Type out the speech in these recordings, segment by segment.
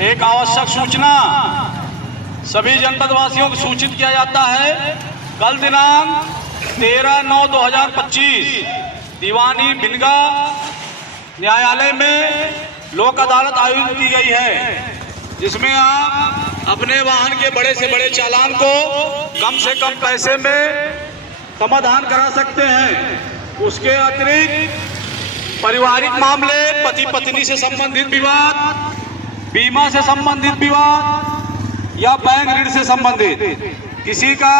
एक आवश्यक सूचना सभी जनपद वासियों को सूचित किया जाता है। कल दिनांक 13/9/2025 दीवानी भिनगा न्यायालय में लोक अदालत आयोजित की गई है, जिसमें आप अपने वाहन के बड़े से बड़े चालान को कम से कम पैसे में समाधान करा सकते हैं। उसके अतिरिक्त पारिवारिक मामले, पति पत्नी से संबंधित विवाद, बीमा से संबंधित विवाद या बैंक ऋण से संबंधित किसी का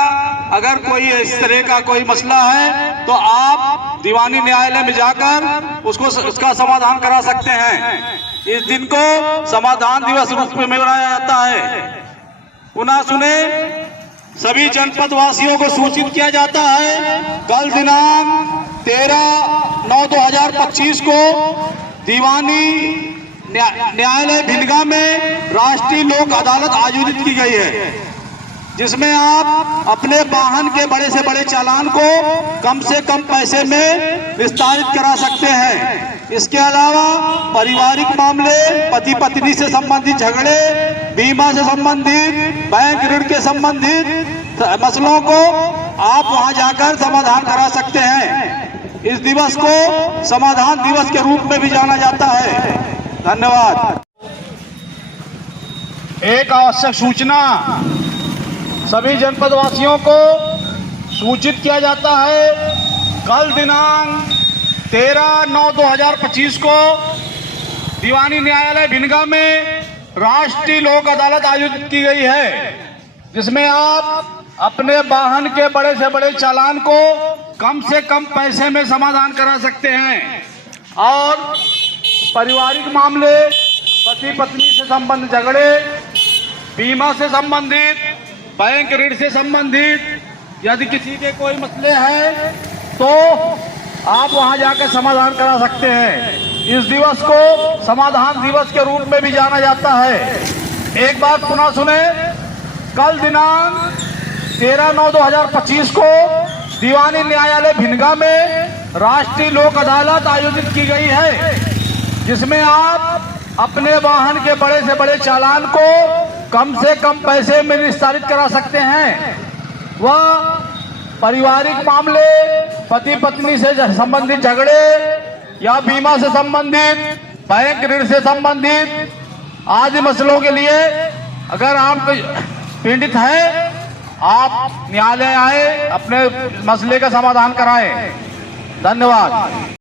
अगर कोई इस तरह का कोई मसला है तो आप दीवानी न्यायालय में जाकर उसका समाधान करा सकते हैं। इस दिन को समाधान दिवस रूप में मनाया जाता है। पुनः सुने, सभी जनपद वासियों को सूचित किया जाता है, कल दिनांक 13/9/2025 को दीवानी न्यायालय भिनगा में राष्ट्रीय लोक अदालत आयोजित की गई है, जिसमें आप अपने वाहन के बड़े से बड़े चालान को कम से कम पैसे में विस्तारित करा सकते हैं। इसके अलावा पारिवारिक मामले, पति पत्नी से संबंधित झगड़े, बीमा से संबंधित, बैंक ऋण के संबंधित मसलों को आप वहां जाकर समाधान करा सकते हैं। इस दिवस को समाधान दिवस के रूप में भी जाना जाता है। धन्यवाद। एक आवश्यक सूचना सभी जनपद वासियों को सूचित किया जाता है, कल दिनांक 13/9/2025 को दीवानी न्यायालय भिनगा में राष्ट्रीय लोक अदालत आयोजित की गई है, जिसमें आप अपने वाहन के बड़े से बड़े चालान को कम से कम पैसे में समाधान करा सकते हैं और पारिवारिक मामले, पति पत्नी से संबंधित झगड़े, बीमा से संबंधित, बैंक ऋण से संबंधित यदि किसी के कोई मसले हैं तो आप वहां जाकर समाधान करा सकते हैं। इस दिवस को समाधान दिवस के रूप में भी जाना जाता है। एक बात पुनः सुने, कल दिनांक 13/9/2025 को दीवानी न्यायालय भिनगा में राष्ट्रीय लोक अदालत आयोजित की गई है, जिसमें आप अपने वाहन के बड़े से बड़े चालान को कम से कम पैसे में निस्तारित करा सकते हैं। वह पारिवारिक मामले, पति पत्नी से संबंधित झगड़े या बीमा से संबंधित, बैंक ऋण से संबंधित आदि मसलों के लिए अगर आप पीड़ित हैं, आप न्यायालय आए, अपने मसले का समाधान कराएं। धन्यवाद।